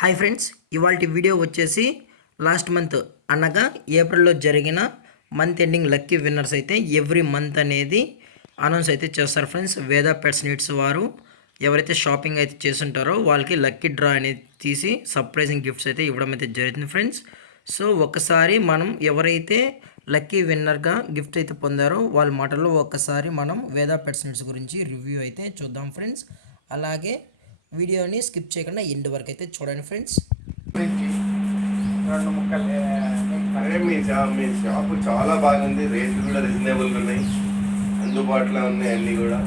Hi friends, ఇవాల్టి video వచ్చేసి last month అనగా ఏప్రిల్లో జరిగిన మంత్ ఎండింగ్ లక్కీ విన్నర్స్ అయితే ఎవ్రీ మంత్ అనేది అనౌన్స్ అయితే చేస్తారు ఫ్రెండ్స్. వేద పెట్స్ నీడ్స్ వారు ఎవరైతే షాపింగ్ అయితే చేస్తుంటారో వాళ్ళకి లక్కీ డ్రా అనేది తీసి సర్ప్రైజింగ్ గిఫ్ట్స్ అయితే ఇవ్వడం అయితే జరుగుతుంది ఫ్రెండ్స్. సో ఒకసారి మనం ఎవరైతే లక్కీ విన్నర్గా గిఫ్ట్ అయితే పొందారో వాళ్ళ మాటల్లో ఒకసారి మనం వేద పెట్స్ నీడ్స్ గురించి రివ్యూ అయితే చూద్దాం ఫ్రెండ్స్. అలాగే వీడియోని స్కిప్ చేయకుండా ఎండ్ వరకు అయితే చూడండి ఫ్రెండ్స్. మీ షాప్ చాలా బాగుంది, రేట్లు కూడా రీజనబుల్గా ఉన్నాయి, అందుబాటులో ఉన్నాయి అన్నీ కూడా.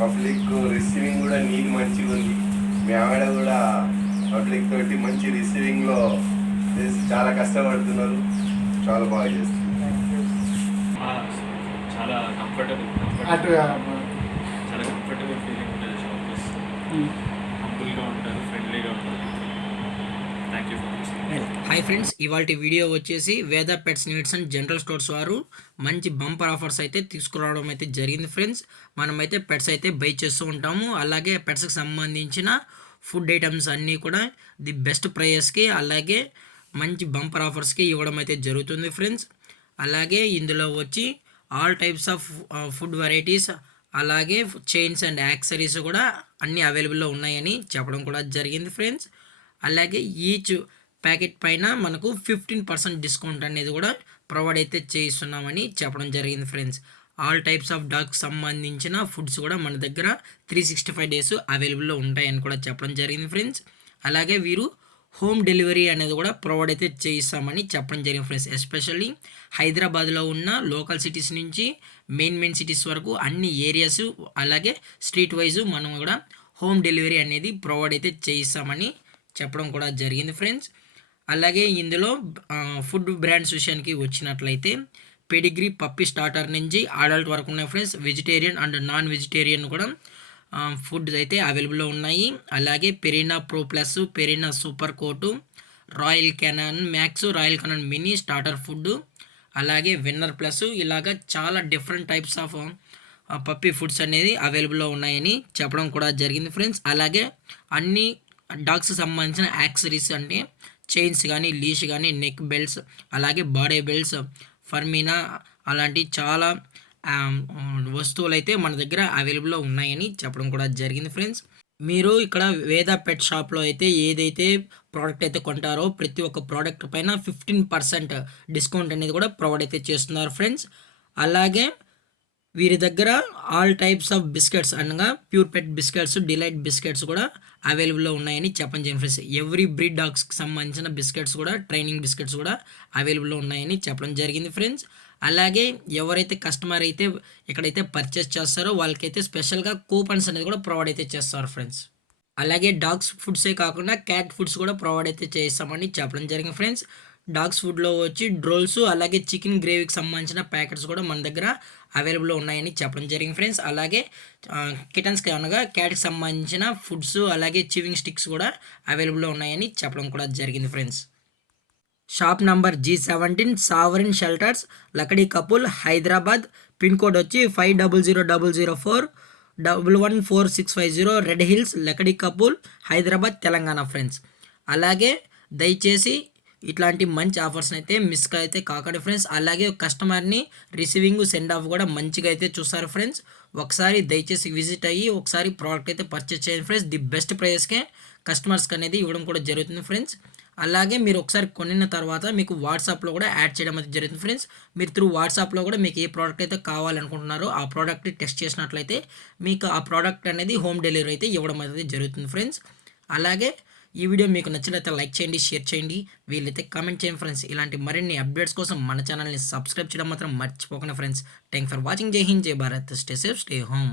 పబ్లిక్ రిసీవింగ్ కూడా నీట్ మంచిగా ఉంది. మీ ఆవిడ కూడా పబ్లిక్ తోటి మంచి రిసీవింగ్లో చాలా కష్టపడుతున్నారు, చాలా బాగా చేస్తున్నారు. చాలా కంఫర్టబుల్ ఫీలింగ్ ఉంటుంది. షాప్ హంబుల్గా ఉంటారు, ఫ్రెండ్లీగా ఉంటారు. Thank you for hi friends, ఇవాళ వీడియో వచ్చేసి వేద pets needs and general stores వారు మంచి బంపర్ ఆఫర్స్ అయితే తీసుకురావడం అయితే జరిగింది ఫ్రెండ్స్. మనమైతే పెట్స్ అయితే బై చేస్తూ ఉంటాము. అలాగే పెట్స్కి సంబంధించిన ఫుడ్ ఐటమ్స్ అన్నీ కూడా ది బెస్ట్ ప్రైస్కి అలాగే మంచి బంపర్ ఆఫర్స్కి ఇవ్వడం అయితే జరుగుతుంది ఫ్రెండ్స్. అలాగే ఇందులో వచ్చి all types of food varieties అలాగే చైన్స్ అండ్ యాక్సరీస్ కూడా అన్నీ అవైలబుల్లో ఉన్నాయని చెప్పడం కూడా జరిగింది ఫ్రెండ్స్. అలాగే ఈచ్ ప్యాకెట్ పైన మనకు 15% డిస్కౌంట్ అనేది కూడా ప్రొవైడ్ అయితే చేయిస్తున్నామని చెప్పడం జరిగింది ఫ్రెండ్స్. ఆల్ టైప్స్ ఆఫ్ డాగ్కి సంబంధించిన ఫుడ్స్ కూడా మన దగ్గర 365 డేస్ అవైలబుల్లో ఉంటాయని కూడా చెప్పడం జరిగింది ఫ్రెండ్స్. అలాగే వీరు హోమ్ డెలివరీ అనేది కూడా ప్రొవైడ్ అయితే చేయిస్తామని చెప్పడం జరిగింది ఫ్రెండ్స్. ఎస్పెషల్లీ హైదరాబాద్లో ఉన్న లోకల్ సిటీస్ నుంచి మెయిన్ సిటీస్ వరకు అన్ని ఏరియాస్ అలాగే స్ట్రీట్ వైజు మనం కూడా హోమ్ డెలివరీ అనేది ప్రొవైడ్ అయితే చేయిస్తామని చెప్పడం కూడా జరిగింది ఫ్రెండ్స్. అలాగే ఇందులో ఫుడ్ బ్రాండ్స్ విషయానికి వచ్చినట్లయితే పెడిగ్రీ పప్పీ స్టార్టర్ నుంచి అడల్ట్ వరకు ఉన్నాయి friends. Vegetarian and non vegetarian కూడా ఫుడ్ అయితే అవైలబుల్లో ఉన్నాయి. అలాగే Purina pro plus, Purina super coat, Royal Canin max, Royal Canin mini starter food, అలాగే విన్నర్ ప్లస్, ఇలాగా చాలా different types of puppy foods అనేది అవైలబుల్లో ఉన్నాయని చెప్పడం కూడా జరిగింది ఫ్రెండ్స్. అలాగే అన్ని డాగ్స్కి సంబంధించిన యాక్సరీస్ అంటే చైన్స్ కానీ, లీష్ కానీ, నెక్ బెల్ట్స్, అలాగే బాడీ బెల్ట్స్, ఫర్మినా అలాంటి చాలా వస్తువులు అయితే మన దగ్గర అవైలబుల్లో ఉన్నాయని చెప్పడం కూడా జరిగింది ఫ్రెండ్స్. మీరు ఇక్కడ వేద పెట్ షాప్లో అయితే ఏదైతే ప్రోడక్ట్ అయితే కొంటారో ప్రతి ఒక్క ప్రోడక్ట్ పైన 15% డిస్కౌంట్ అనేది కూడా ప్రొవైడ్ అయితే చేస్తున్నారు ఫ్రెండ్స్. అలాగే వీరి దగ్గర ఆల్ టైప్స్ ఆఫ్ బిస్కెట్స్ అనగా ప్యూర్ పెట్ బిస్కెట్స్, డిలైట్ బిస్కెట్స్ కూడా అవైలబుల్లో ఉన్నాయని చెప్పండి జరిగింది ఫ్రెండ్స్. ఎవ్రీ బ్రీడ్ డాగ్స్కి సంబంధించిన బిస్కెట్స్ కూడా, ట్రైనింగ్ బిస్కెట్స్ కూడా అవైలబుల్లో ఉన్నాయని చెప్పడం జరిగింది ఫ్రెండ్స్. అలాగే ఎవరైతే కస్టమర్ అయితే ఎక్కడైతే పర్చేస్ చేస్తారో వాళ్ళకైతే స్పెషల్గా కూపన్స్ అనేది కూడా ప్రొవైడ్ అయితే చేస్తారు ఫ్రెండ్స్. అలాగే డాగ్స్ ఫుడ్సే కాకుండా క్యాట్ ఫుడ్స్ కూడా ప్రొవైడ్ అయితే చేస్తామని చెప్పడం జరిగింది ఫ్రెండ్స్. డాగ్స్ ఫుడ్లో వచ్చి డ్రోల్స్ అలాగే చికెన్ గ్రేవీకి సంబంధించిన ప్యాకెట్స్ కూడా మన దగ్గర అవైలబుల్లో ఉన్నాయని చెప్పడం జరిగింది ఫ్రెండ్స్. అలాగే కిటన్స్కి అనగా క్యాట్కి సంబంధించిన ఫుడ్స్ అలాగే చివింగ్ స్టిక్స్ కూడా అవైలబుల్లో ఉన్నాయని చెప్పడం కూడా జరిగింది friends. Shop number G17 sovereign shelters, Lakdikapul, Hyderabad. Pin code వచ్చి 500004 114650, Red Hills, Lakdikapul, Hyderabad, Telangana friends. అలాగే దయచేసి ఇట్లాంటి మంచి ఆఫర్స్ని అయితే మిస్ అయితే కాకండి ఫ్రెండ్స్. అలాగే కస్టమర్ని రిసీవింగ్ సెండ్ ఆఫ్ కూడా మంచిగా అయితే చూస్తారు ఫ్రెండ్స్. ఒకసారి దయచేసి విజిట్ అయ్యి ఒకసారి ప్రోడక్ట్ అయితే పర్చేస్ చేయండి ఫ్రెండ్స్. ది బెస్ట్ ప్రైస్కే కస్టమర్స్కి అనేది ఇవ్వడం కూడా జరుగుతుంది ఫ్రెండ్స్. అలాగే మీరు ఒకసారి కొనిన తర్వాత మీకు వాట్సాప్లో కూడా యాడ్ చేయడం అయితే జరుగుతుంది ఫ్రెండ్స్. మీరు త్రూ వాట్సాప్లో కూడా మీకు ఏ ప్రోడక్ట్ అయితే కావాలనుకుంటున్నారో ఆ ప్రోడక్ట్ని టెస్ట్ చేసినట్లయితే మీకు ఆ ప్రోడక్ట్ అనేది హోమ్ డెలివరీ అయితే ఇవ్వడం అయితే జరుగుతుంది ఫ్రెండ్స్. అలాగే ఈ వీడియో మీకు నచ్చినట్లయితే లైక్ చేయండి, షేర్ చేయండి, వీలైతే కామెంట్ చేయండి ఫ్రెండ్స్. ఇలాంటి మరిన్ని అప్డేట్స్ కోసం మన ఛానల్ని సబ్స్క్రైబ్ చేయడం మాత్రం మర్చిపోకండి ఫ్రెండ్స్. Thank for watching. జై హింద్, జై Bharat. Stay safe, stay home.